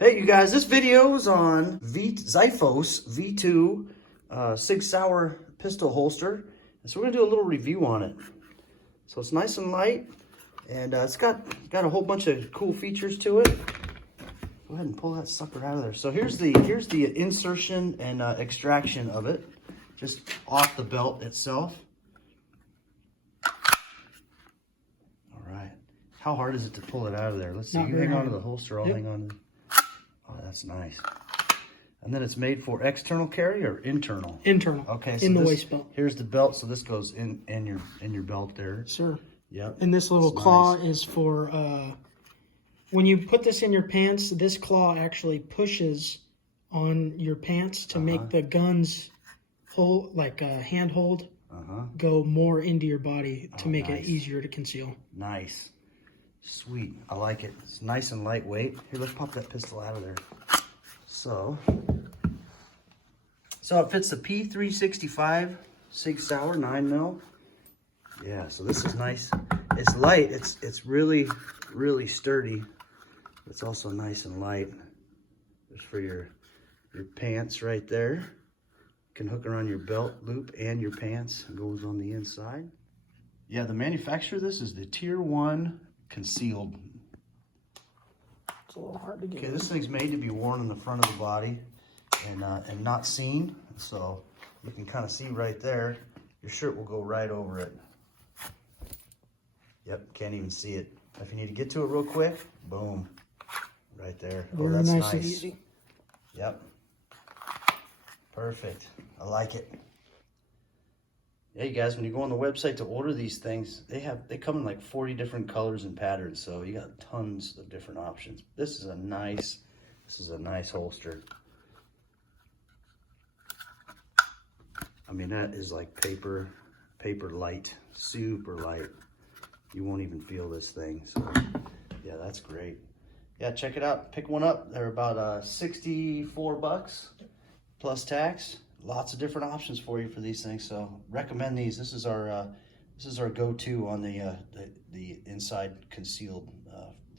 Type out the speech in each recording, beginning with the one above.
Hey you guys, this video is on Xiphos V2 Sig Sauer pistol holster. And so we're gonna do a little review on it. So it's nice and light, and it's got a whole bunch of cool features to it. Go ahead and pull that sucker out of there. So here's the insertion and extraction of it, just off the belt itself. All right, how hard is it to pull it out of there? Let's see. You hang on to the holster. I'll hang on to. Oh, that's nice. And then it's made for external carry or internal? Internal. Okay. So in the waist belt. Here's the belt. So this goes in your belt there. Sure. Yep. And this little claw is for when you put this in your pants. This claw actually pushes on your pants to make the gun's hold, like a handhold, go more into your body to make it easier to conceal. Nice. Sweet. I like it. It's nice and lightweight. Here, let's pop that pistol out of there. So it fits the P365 Sig Sauer 9mm. Yeah, so this is nice. It's light. It's really sturdy. It's also nice and light. There's for your pants right there. You can hook around your belt loop and your pants. It goes on the inside. Yeah, the manufacturer of this is the Tier 1 Concealed. It's a little hard to get. Okay, this thing's made to be worn in the front of the body and not seen. So you can kind of see right there. Your shirt will go right over it. Yep, can't even see it. If you need to get to it real quick, boom, right there. Very that's nice and easy. Yep, perfect. I like it. Yeah, you guys, when you go on the website to order these things, they come in like 40 different colors and patterns, so you got tons of different options. This is a nice holster. I mean, that is like paper light, super light. You won't even feel this thing. So yeah, that's great. Yeah, check it out. Pick one up. They're about 64 bucks plus tax. Lots of different options for you for these things, so recommend these. This is our go-to on the inside concealed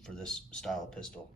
for this style of pistol.